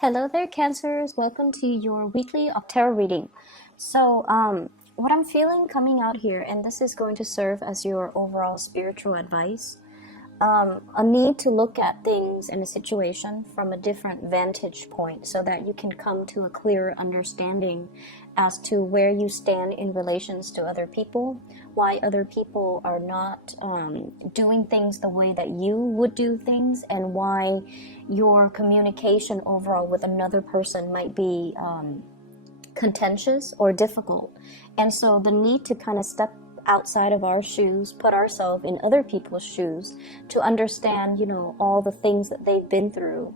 Hello there, Cancers. Welcome to your weekly tarot reading. So, what I'm feeling coming out here, and this is going to serve as your overall spiritual advice, a need to look at things and a situation from a different vantage point so that you can come to a clearer understanding as to where you stand in relations to other people, why other people are not doing things the way that you would do things, and why your communication overall with another person might be contentious or difficult. And so the need to kind of step outside of our shoes, put ourselves in other people's shoes to understand, all the things that they've been through.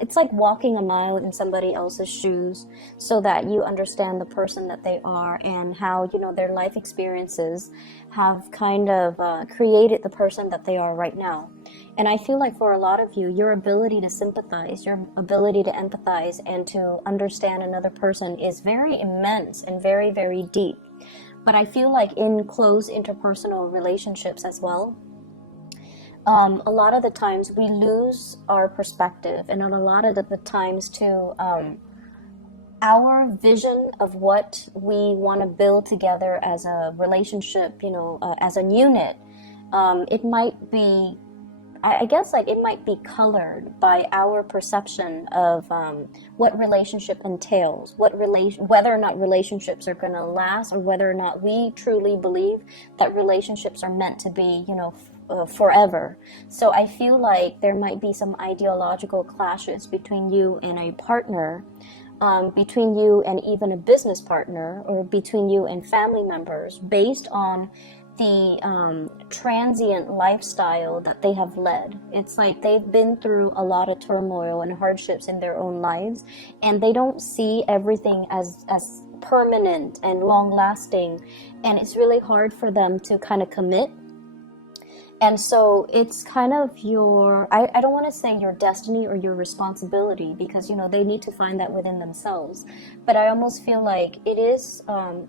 It's like walking a mile in somebody else's shoes so that you understand the person that they are and how, their life experiences have kind of created the person that they are right now. And I feel like for a lot of you, your ability to sympathize, your ability to empathize and to understand another person is very immense and very, very deep. But I feel like in close interpersonal relationships as well, a lot of the times we lose our perspective, and a lot of the times too, our vision of what we want to build together as a relationship, as a unit, it might be, I guess, like it might be colored by our perception of what relationship entails, whether or not relationships are going to last, or whether or not we truly believe that relationships are meant to be, forever. So I feel like there might be some ideological clashes between you and a partner, between you and even a business partner, or between you and family members, based on the transient lifestyle that they have led. It's like they've been through a lot of turmoil and hardships in their own lives, and they don't see everything as permanent and long lasting, and it's really hard for them to kind of commit. And so it's kind of I don't want to say your destiny or your responsibility, because, they need to find that within themselves. But I almost feel like it is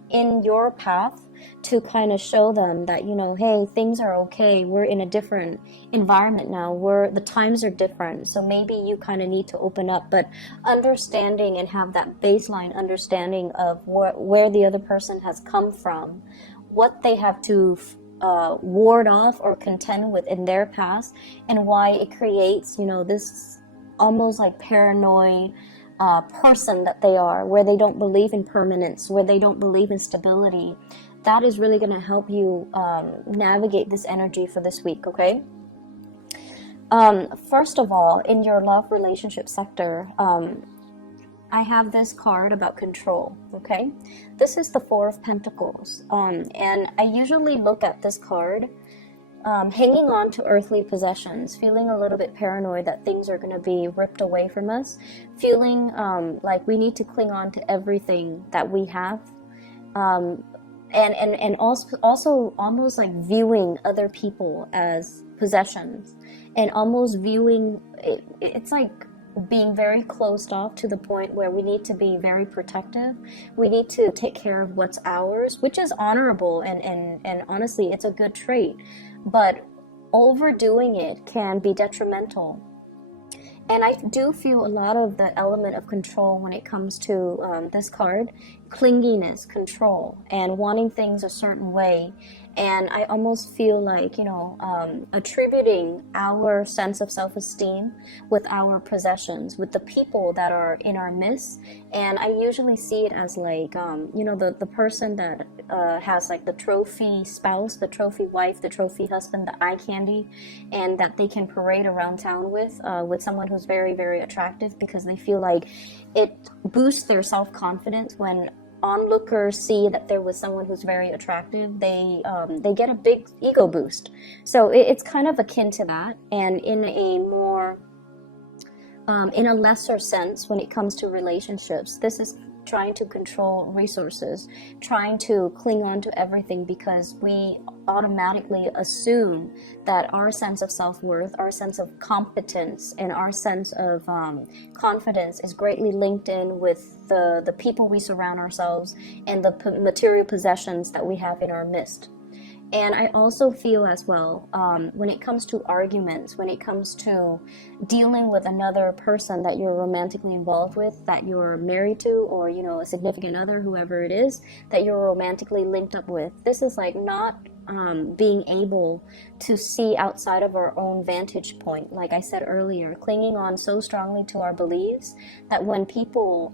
in your path to kind of show them that, hey, things are okay. We're in a different environment now. The times are different. So maybe you kind of need to open up, but understanding and have that baseline understanding of where the other person has come from, what they have to ward off or contend with in their past, and why it creates, this almost like paranoid person that they are, where they don't believe in permanence, where they don't believe in stability. That is really going to help you navigate this energy for this week, okay? First of all, in your love relationship sector, I have this card about control, okay? This is the Four of Pentacles, and I usually look at this card hanging on to earthly possessions, feeling a little bit paranoid that things are going to be ripped away from us, feeling like we need to cling on to everything that we have, and also almost like viewing other people as possessions, and almost viewing it's like being very closed off to the point where we need to be very protective. We need to take care of what's ours, which is honorable, and honestly, it's a good trait. But overdoing it can be detrimental. And I do feel a lot of the element of control when it comes to this card, clinginess, control, and wanting things a certain way. And I almost feel like, attributing our sense of self-esteem with our possessions, with the people that are in our midst. And I usually see it as like, the person that has like the trophy spouse, the trophy wife, the trophy husband, the eye candy, and that they can parade around town with someone who's very, very attractive, because they feel like it boosts their self-confidence when onlookers see that there was someone who's very attractive. They get a big ego boost. So it's kind of akin to that, and in a more in a lesser sense, when it comes to relationships, this is trying to control resources, trying to cling on to everything, because we automatically assume that our sense of self-worth, our sense of competence, and our sense of confidence is greatly linked in with the people we surround ourselves and the material possessions that we have in our midst. And I also feel as well, when it comes to arguments, when it comes to dealing with another person that you're romantically involved with, that you're married to, or, you know, a significant other, whoever it is, that you're romantically linked up with, this is like not being able to see outside of our own vantage point. Like I said earlier, clinging on so strongly to our beliefs that when people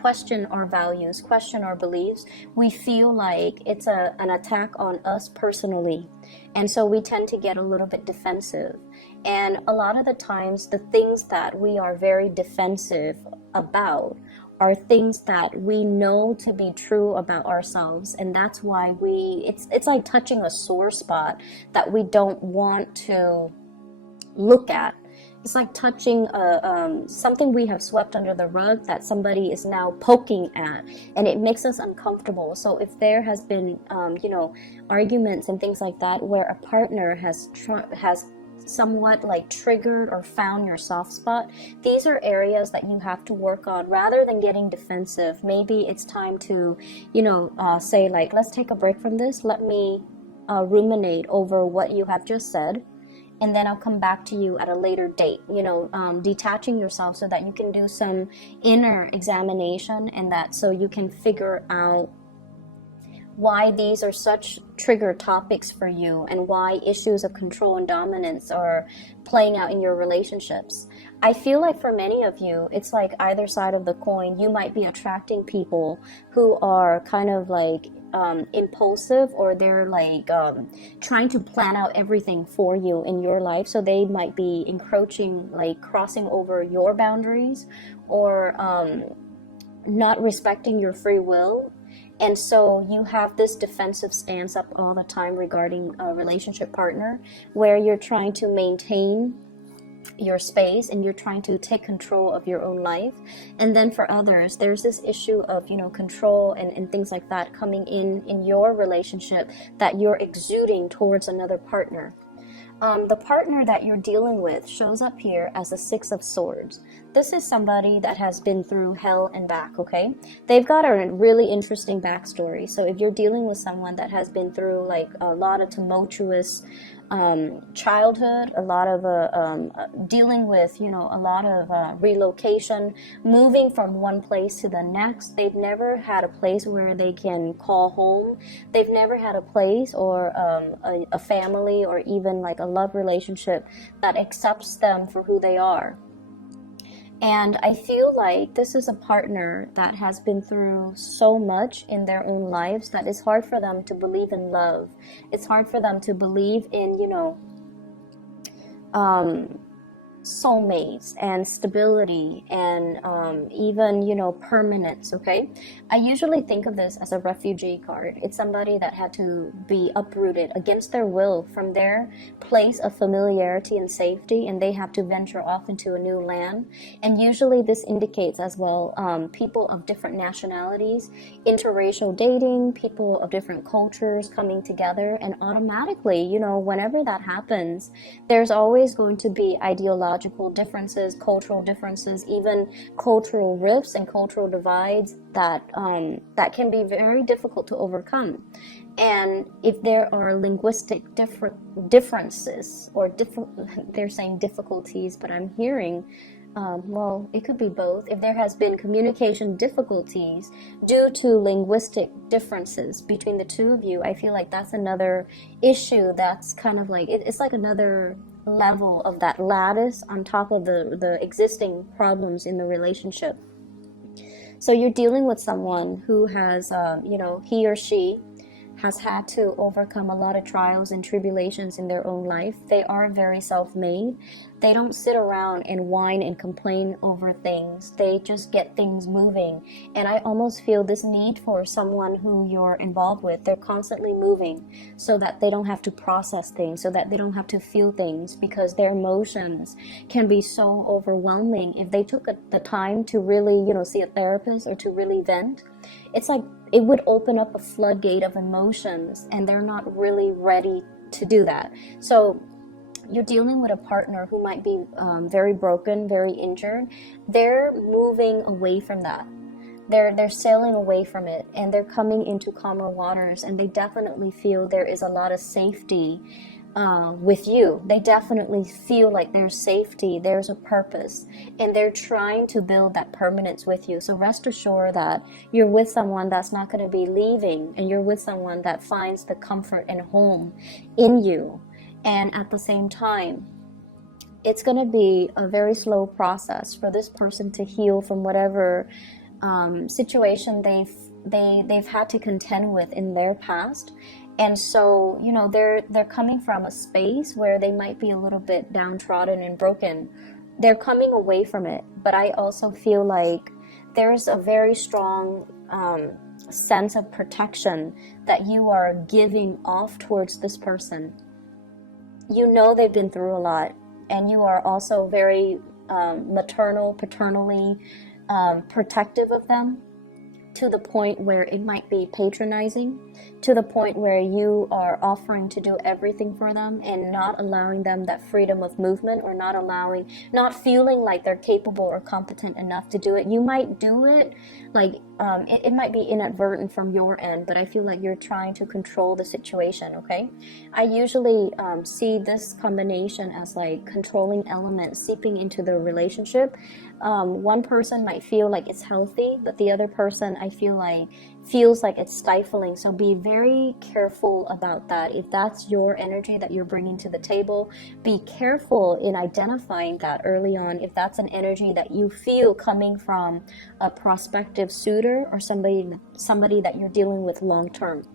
question our values, question our beliefs, we feel like it's an attack on us personally. And so we tend to get a little bit defensive. And a lot of the times, the things that we are very defensive about are things that we know to be true about ourselves. And that's why it's like touching a sore spot that we don't want to look at. It's like touching something we have swept under the rug that somebody is now poking at, and it makes us uncomfortable. So if there has been, you know, arguments and things like that where a partner has somewhat like triggered or found your soft spot, these are areas that you have to work on rather than getting defensive. Maybe it's time to, you know, say like, let's take a break from this. Let me ruminate over what you have just said, and then I'll come back to you at a later date. You know, detaching yourself so that you can do some inner examination, and that so you can figure out why these are such trigger topics for you, and why issues of control and dominance are playing out in your relationships. I feel like for many of you, it's like either side of the coin. You might be attracting people who are kind of like impulsive, or they're like trying to plan out everything for you in your life. So they might be encroaching, like crossing over your boundaries, or not respecting your free will. And so you have this defensive stance up all the time regarding a relationship partner, where you're trying to maintain your space and you're trying to take control of your own life. And then for others, there's this issue of, you know, control and things like that coming in your relationship that you're exuding towards another partner. The partner that you're dealing with shows up here as the Six of Swords. This is somebody that has been through hell and back, okay? They've got a really interesting backstory. So if you're dealing with someone that has been through like a lot of tumultuous childhood, a lot of dealing with, you know, a lot of relocation, moving from one place to the next. They've never had a place where they can call home. They've never had a place or a family, or even like a love relationship that accepts them for who they are. And I feel like this is a partner that has been through so much in their own lives that it's hard for them to believe in love. It's hard for them to believe in, you know, soulmates and stability and even, you know, permanence. Okay, I usually think of this as a refugee card. It's somebody that had to be uprooted against their will from their place of familiarity and safety, and they have to venture off into a new land. And usually this indicates as well people of different nationalities, interracial dating, people of different cultures coming together. And automatically, you know, whenever that happens, there's always going to be ideological differences, cultural differences, even cultural rifts and cultural divides that that can be very difficult to overcome. And if there are linguistic differences, or they're saying difficulties, but I'm hearing well, it could be both. If there has been communication difficulties due to linguistic differences between the two of you, I feel like that's another issue that's kind of like, it's like another level of that lattice on top of the existing problems in the relationship. So you're dealing with someone who has, you know, he or she has had to overcome a lot of trials and tribulations in their own life. They are very self-made. They don't sit around and whine and complain over things. They just get things moving. And I almost feel this need for someone who you're involved with. They're constantly moving so that they don't have to process things, so that they don't have to feel things, because their emotions can be so overwhelming. If they took the time to really, you know, see a therapist or to really vent, it's like it would open up a floodgate of emotions, and they're not really ready to do that. So you're dealing with a partner who might be very broken, very injured. They're moving away from that. They're sailing away from it, and they're coming into calmer waters, and they definitely feel there is a lot of safety with you. They definitely feel like there's safety, there's a purpose, and they're trying to build that permanence with you. So rest assured that you're with someone that's not going to be leaving, and you're with someone that finds the comfort and home in you. And at the same time, it's going to be a very slow process for this person to heal from whatever situation they've had to contend with in their past. And so, you know, they're coming from a space where they might be a little bit downtrodden and broken. They're coming away from it, but I also feel like there's a very strong sense of protection that you are giving off towards this person. You know they've been through a lot, and you are also very paternally protective of them, to the point where it might be patronizing, to the point where you are offering to do everything for them and not allowing them that freedom of movement, or not feeling like they're capable or competent enough to do it. You might do it, like it might be inadvertent from your end, but I feel like you're trying to control the situation, okay? I usually see this combination as like controlling elements seeping into the relationship. One person might feel like it's healthy, but the other person, I feel like, feels like it's stifling. So be very careful about that. If that's your energy that you're bringing to the table, be careful in identifying that early on. If that's an energy that you feel coming from a prospective suitor or somebody that you're dealing with long term.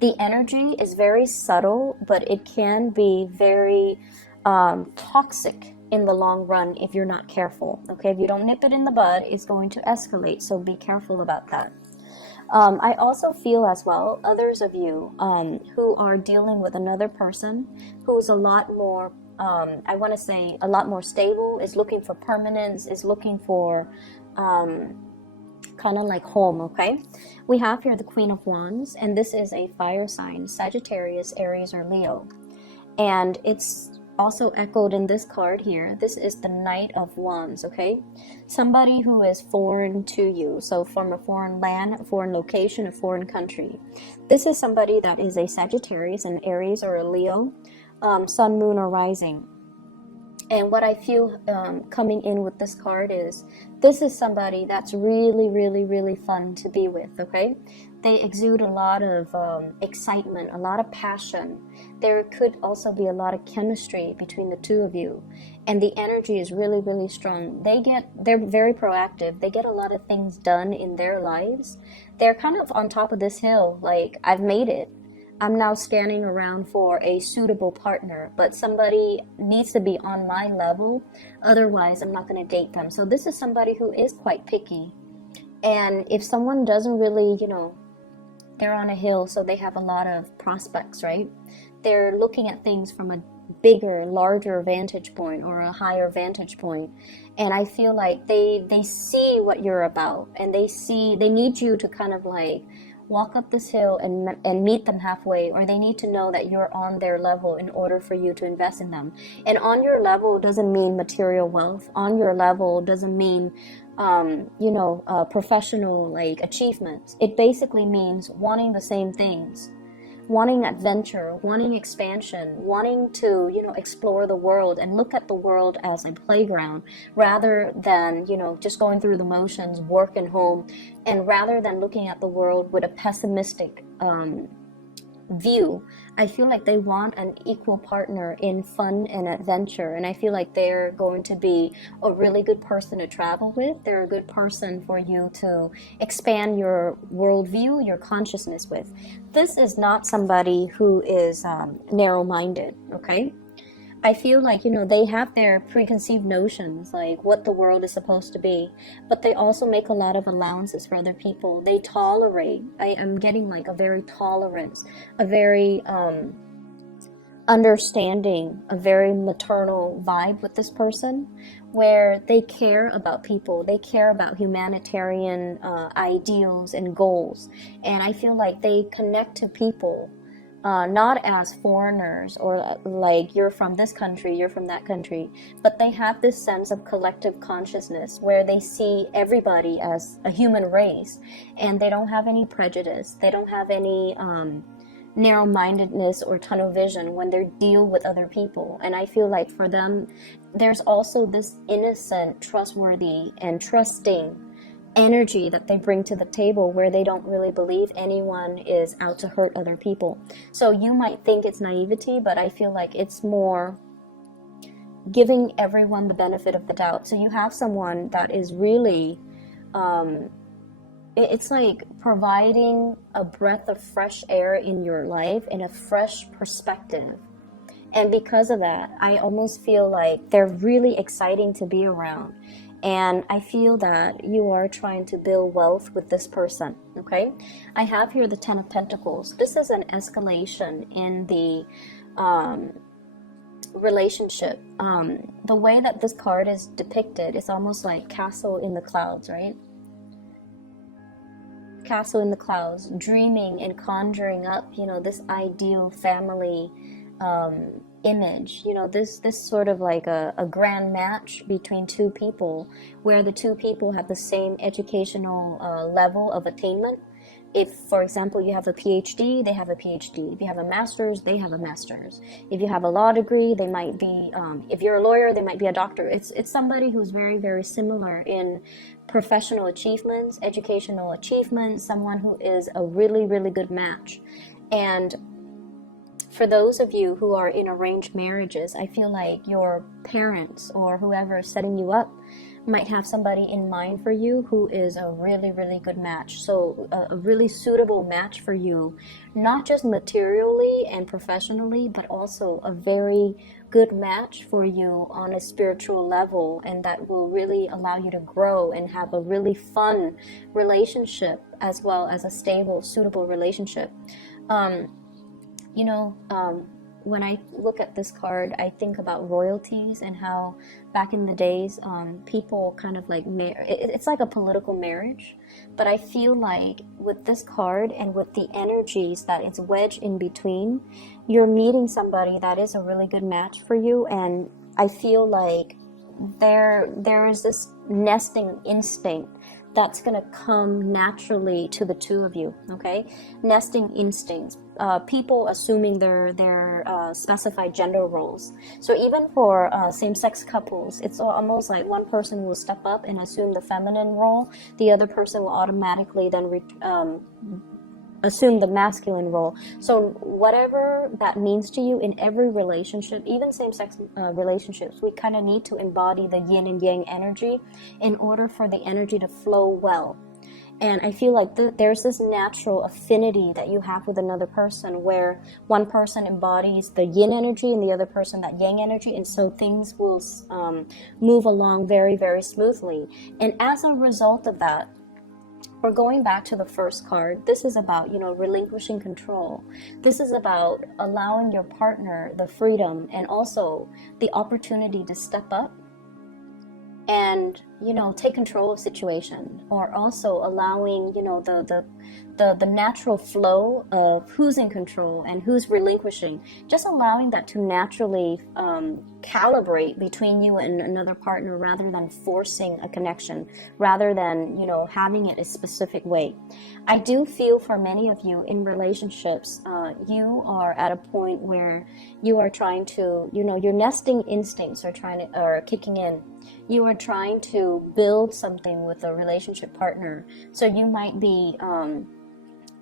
The energy is very subtle, but it can be very toxic in the long run if you're not careful. Okay, if you don't nip it in the bud, it's going to escalate. So be careful about that. I also feel as well, others of you who are dealing with another person who's a lot more, I want to say a lot more stable, is looking for permanence, is looking for kind of like home, okay? We have here the Queen of Wands, and this is a fire sign, Sagittarius, Aries, or Leo. And it's also echoed in this card here. This is the Knight of Wands, okay? Somebody who is foreign to you, so from a foreign land, a foreign location, a foreign country. This is somebody that is a Sagittarius, an Aries, or a Leo, sun, moon, or rising. And what I feel coming in with this card is, this is somebody that's really, really, really fun to be with, okay? They exude a lot of excitement, a lot of passion. There could also be a lot of chemistry between the two of you. And the energy is really, really strong. They're very proactive. They get a lot of things done in their lives. They're kind of on top of this hill, like, I've made it. I'm now scanning around for a suitable partner, but somebody needs to be on my level. Otherwise, I'm not going to date them. So this is somebody who is quite picky. And if someone doesn't really, you know, they're on a hill, so they have a lot of prospects, right? They're looking at things from a bigger, larger vantage point, or a higher vantage point. And I feel like they see what you're about, and they need you to kind of like walk up this hill and meet them halfway, or they need to know that you're on their level in order for you to invest in them. And on your level doesn't mean material wealth. On your level doesn't mean professional like achievements. It basically means wanting the same things, wanting adventure, wanting expansion, wanting to, you know, explore the world and look at the world as a playground, rather than, you know, just going through the motions, work and home, and rather than looking at the world with a pessimistic view. I feel like they want an equal partner in fun and adventure, and I feel like they're going to be a really good person to travel with. They're a good person for you to expand your worldview, your consciousness with. This is not somebody who is narrow-minded, okay? I feel like, you know, they have their preconceived notions, like what the world is supposed to be, but they also make a lot of allowances for other people. They tolerate. I am getting like a very tolerance, a very understanding, a very maternal vibe with this person, where they care about people. They care about humanitarian ideals and goals. And I feel like they connect to people not as foreigners or like you're from this country, you're from that country, but they have this sense of collective consciousness where they see everybody as a human race, and they don't have any prejudice, they don't have any narrow-mindedness or tunnel vision when they deal with other people. And I feel like for them, there's also this innocent, trustworthy, and trusting energy that they bring to the table where they don't really believe anyone is out to hurt other people. So you might think it's naivety, but I feel like it's more giving everyone the benefit of the doubt. So you have someone that is really it's like providing a breath of fresh air in your life and a fresh perspective. And because of that, I almost feel like they're really exciting to be around. And I feel that you are trying to build wealth with this person, okay? I have here the Ten of Pentacles. This is an escalation in the relationship. The way that this card is depicted is almost like castle in the clouds, right? Castle in the clouds, dreaming and conjuring up, you know, this ideal family image, you know, this sort of like a grand match between two people where the two people have the same educational level of attainment. If, for example, you have a PhD, they have a PhD. If you have a master's, they have a master's. If you have a law degree, they might be, if you're a lawyer, they might be a doctor. It's somebody who's very, very similar in professional achievements, educational achievements, someone who is a really, really good match. And for those of you who are in arranged marriages, I feel like your parents or whoever is setting you up might have somebody in mind for you who is a really, really good match. So a really suitable match for you, not just materially and professionally, but also a very good match for you on a spiritual level, and that will really allow you to grow and have a really fun relationship as well as a stable, suitable relationship. You know, when I look at this card, I think about royalties and how back in the days, people kind of like, it's like a political marriage. But I feel like with this card and with the energies that it's wedged in between, you're meeting somebody that is a really good match for you. And I feel like there is this nesting instinct that's going to come naturally to the two of you, okay? Nesting instincts, people assuming their specified gender roles. So even for same-sex couples, it's almost like one person will step up and assume the feminine role, the other person will automatically then assume the masculine role. So whatever that means to you in every relationship, even same-sex relationships, we kind of need to embody the yin and yang energy in order for the energy to flow well. And I feel like there's this natural affinity that you have with another person where one person embodies the yin energy and the other person that yang energy, and so things will move along very, very smoothly. And as a result of that, we're going back to the first card. This is about, you know, relinquishing control. This is about allowing your partner the freedom and also the opportunity to step up and, you know, take control of situation, or also allowing, you know, the natural flow of who's in control and who's relinquishing, just allowing that to naturally calibrate between you and another partner rather than forcing a connection, rather than, you know, having it a specific way. I do feel for many of you in relationships, you are at a point where you are trying to, you know, your nesting instincts are kicking in. You are trying to build something with a relationship partner. So you might be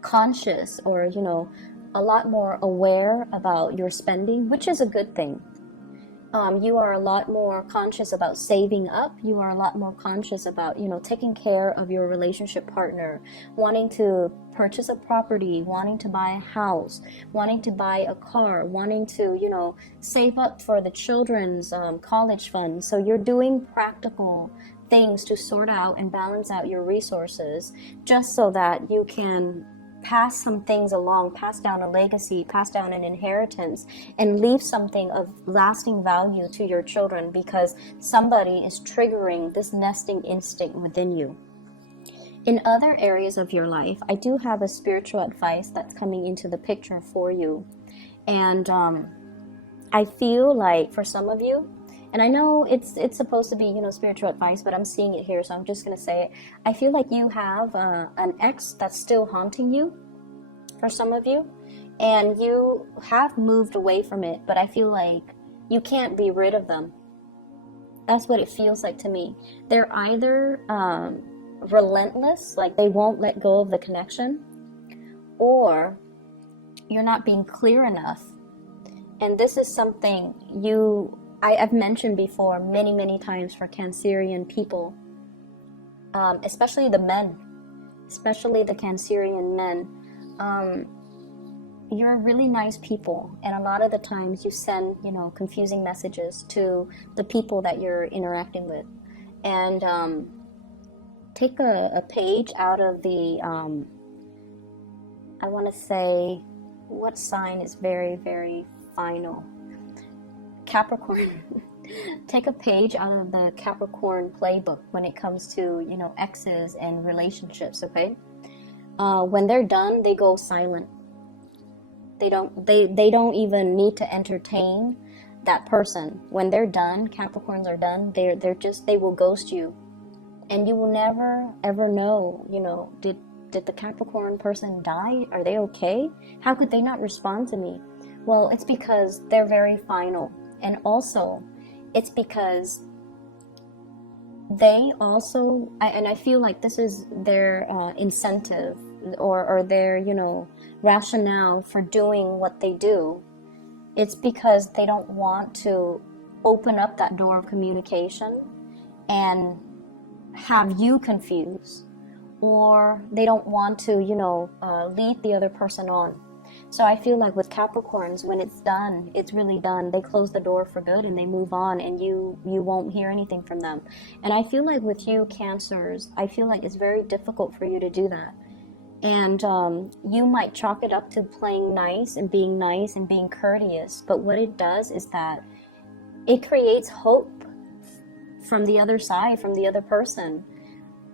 conscious or, you know, a lot more aware about your spending, which is a good thing. You are a lot more conscious about saving up. You are a lot more conscious about, you know, taking care of your relationship partner, wanting to purchase a property, wanting to buy a house, wanting to buy a car, wanting to, you know, save up for the children's college fund. So you're doing practical things to sort out and balance out your resources just so that you can pass some things along, pass down a legacy, pass down an inheritance, and leave something of lasting value to your children because somebody is triggering this nesting instinct within you. In other areas of your life, I do have a spiritual advice that's coming into the picture for you. And I feel like for some of you, and I know it's supposed to be, you know, spiritual advice, but I'm seeing it here, so I'm just going to say it. I feel like you have an ex that's still haunting you for some of you, and you have moved away from it, but I feel like you can't be rid of them. That's what it feels like to me. They're either relentless, like they won't let go of the connection, or you're not being clear enough. And this is something I've mentioned before many times for Cancerian people, especially the men, especially the Cancerian men. You're really nice people, and a lot of the times you send, you know, confusing messages to the people that you're interacting with. And take a page out of the, I want to say, what sign is very final? Capricorn. Take a page out of the Capricorn playbook when it comes to, you know, exes and relationships, okay? When they're done, they go silent. They don't even need to entertain that person. When they're done, Capricorns are done, they will ghost you. And you will never ever know, you know, did the Capricorn person die? Are they okay? How could they not respond to me? Well, it's because they're very final. And also, it's because they also, I feel like this is their incentive or their, you know, rationale for doing what they do. It's because they don't want to open up that door of communication and have you confused, or they don't want to, you know, lead the other person on. So I feel like with Capricorns, when it's done, it's really done. They close the door for good and they move on, and you won't hear anything from them. And I feel like with you Cancers, I feel like it's very difficult for you to do that. And you might chalk it up to playing nice and being courteous, but what it does is that it creates hope from the other side, from the other person,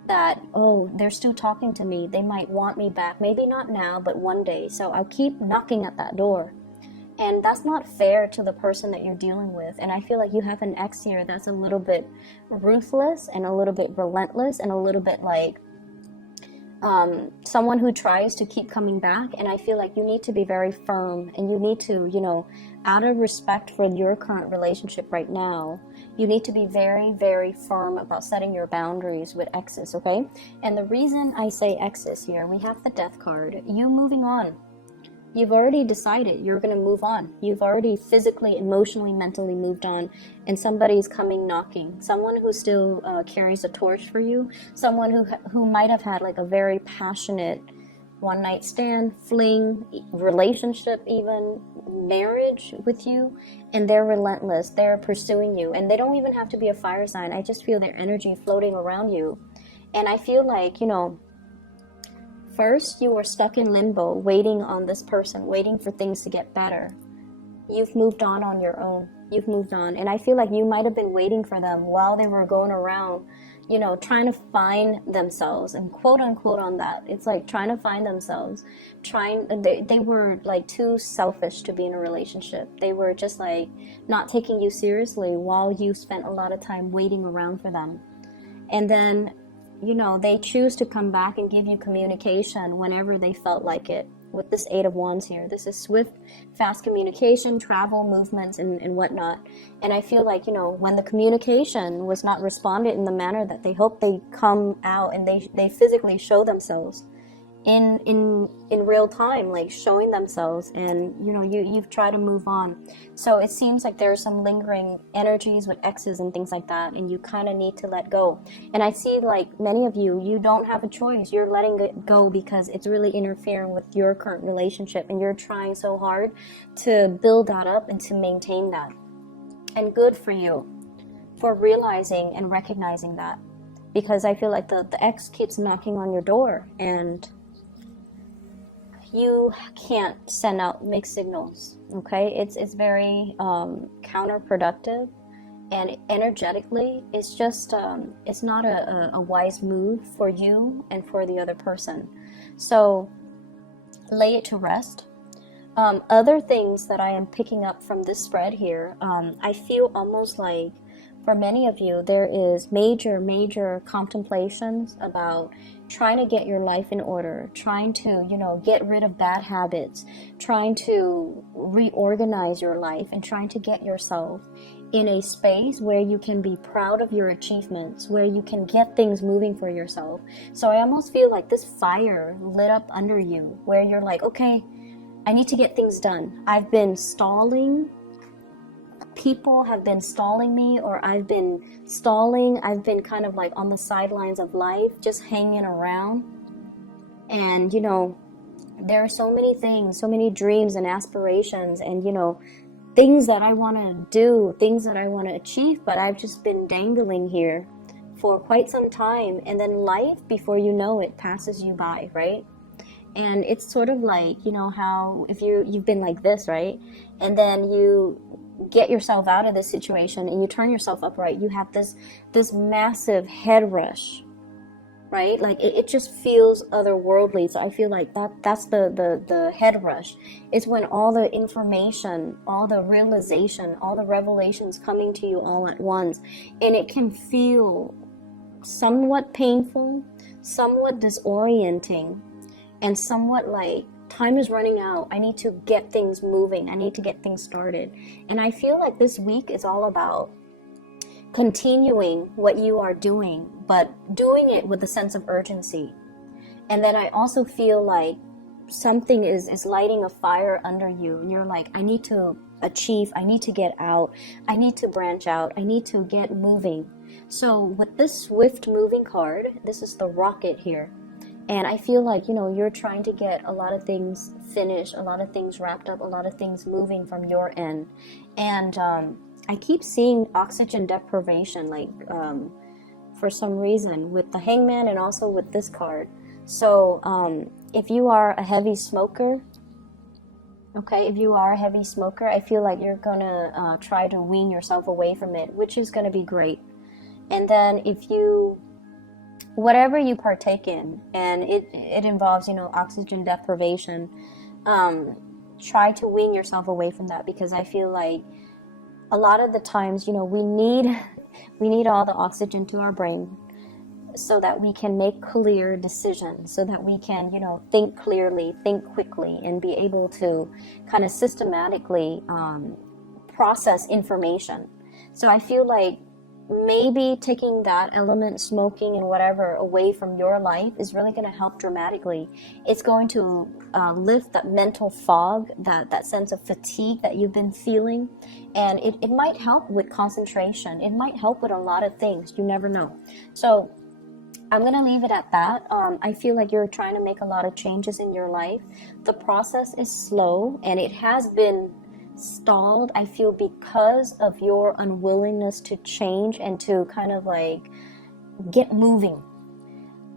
that, oh, they're still talking to me, they might want me back, maybe not now, but one day, so I'll keep knocking at that door. And that's not fair to the person that you're dealing with. And I feel like you have an ex here that's a little bit ruthless and a little bit relentless and a little bit like someone who tries to keep coming back. And I feel like you need to be very firm, and you need to, you know, out of respect for your current relationship right now, you need to be very firm about setting your boundaries with exes, okay? And the reason I say exes here, we have the Death card. You moving on. You've already decided you're going to move on. You've already physically, emotionally, mentally moved on, and somebody's coming knocking. Someone who still carries a torch for you. Someone who might have had like a very passionate one-night stand, fling, relationship, even marriage with you, and they're relentless. They're pursuing you, and they don't even have to be a fire sign. I just feel their energy floating around you. And I feel like, you know, first, you were stuck in limbo, waiting on this person, waiting for things to get better. You've moved on your own. You've moved on. And I feel like you might have been waiting for them while they were going around, you know, trying to find themselves, and quote unquote on that. It's like trying to find themselves. They were like too selfish to be in a relationship. They were just like not taking you seriously while you spent a lot of time waiting around for them. And then, you know, they choose to come back and give you communication whenever they felt like it. With this 8 of Wands here, this is swift, fast communication, travel, movements, and whatnot. And I feel like, you know, when the communication was not responded in the manner that they hoped, they come out and they physically show themselves in real time, like showing themselves, and you know, you've tried to move on. So it seems like there's some lingering energies with exes and things like that, and you kind of need to let go. And I see like many of you don't have a choice. You're letting it go because it's really interfering with your current relationship, and you're trying so hard to build that up and to maintain that. And good for you for realizing and recognizing that, because I feel like the ex keeps knocking on your door, and you can't send out mixed signals, okay? It's very counterproductive, and energetically, it's just, it's not a wise move for you and for the other person. So lay it to rest. Other things that I am picking up from this spread here, I feel almost like for many of you, there is major contemplations about trying to get your life in order, trying to, get rid of bad habits, trying to reorganize your life, and trying to get yourself in a space where you can be proud of your achievements, where you can get things moving for yourself. So I almost feel like this fire lit up under you, where you're like, okay, I need to get things done. I've been stalling. People have been stalling me, or I've been stalling. I've been kind of like on the sidelines of life, just hanging around. And, there are so many things, so many dreams and aspirations and, things that I want to do, things that I want to achieve, but I've just been dangling here for quite some time. And then life, before you know it, passes you by, right? And it's sort of like, how if you've been like this, right? And then you get yourself out of this situation and you turn yourself upright, you have this massive head rush, right? Like it just feels otherworldly. So I feel like that's the head rush. It's when all the information, all the realization, all the revelations coming to you all at once, and it can feel somewhat painful, somewhat disorienting, and somewhat like time is running out. I need to get things moving. I need to get things started. And I feel like this week is all about continuing what you are doing, but doing it with a sense of urgency. And then I also feel like something is lighting a fire under you. And you're like, I need to achieve. I need to get out. I need to branch out. I need to get moving. So with this swift moving card, this is the rocket here. And I feel like, you're trying to get a lot of things finished, a lot of things wrapped up, a lot of things moving from your end. And I keep seeing oxygen deprivation, like for some reason, with the Hangman and also with this card. So if you are a heavy smoker, I feel like you're going to try to wean yourself away from it, which is going to be great. And then whatever you partake in, and it involves, oxygen deprivation, try to wean yourself away from that, because I feel like a lot of the times, we need all the oxygen to our brain so that we can make clear decisions, so that we can, think clearly, think quickly, and be able to kind of systematically process information. So I feel like maybe taking that element, smoking and whatever, away from your life is really going to help dramatically. It's going to lift that mental fog, that sense of fatigue that you've been feeling. And it might help with concentration. It might help with a lot of things. You never know. So I'm going to leave it at that. I feel like you're trying to make a lot of changes in your life. The process is slow, and it has been stalled, I feel, because of your unwillingness to change and to kind of like get moving.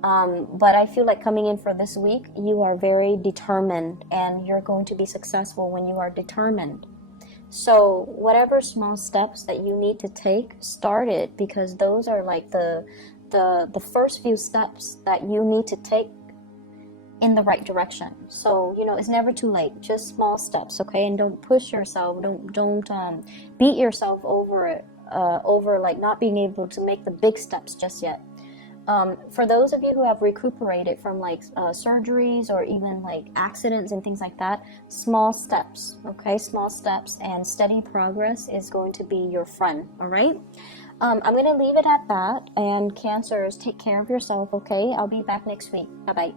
But I feel like coming in for this week, you are very determined, and you're going to be successful when you are determined. So whatever small steps that you need to take, start it, because those are like the first few steps that you need to take in the right direction. So it's never too late. Just small steps, okay? And don't push yourself. Don't beat yourself over like not being able to make the big steps just yet. For those of you who have recuperated from like surgeries or even like accidents and things like that, small steps, okay? Small steps and steady progress is going to be your friend. All right. I'm going to leave it at that. And Cancers, take care of yourself, okay? I'll be back next week. Bye-bye.